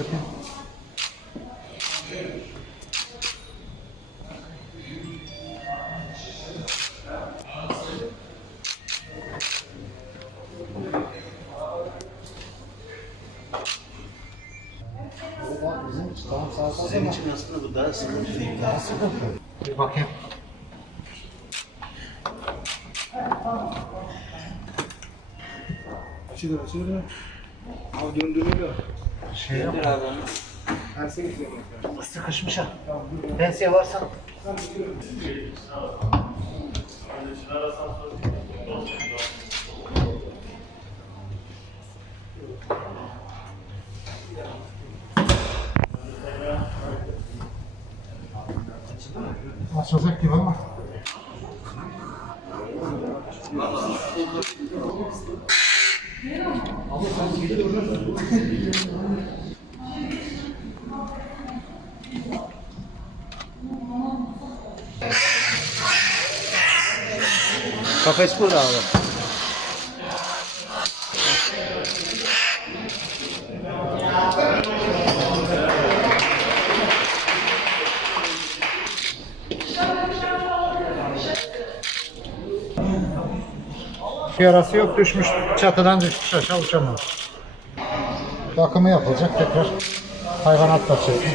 bakayım. Sizin için aslında bu daha sıkıntı değil. Daha sıkıntı. Bir bakayım. Açılır açılır. Al döndürülüyor. Şey yok. Sıkışmış ha. Pensiye varsa. Açılacak gibi ama. Kafes burada abi. Yarası yok düşmüş çatıdan düşmüş aşağı uçamaz. Bakımı yapılacak tekrar hayvanat bahçesi.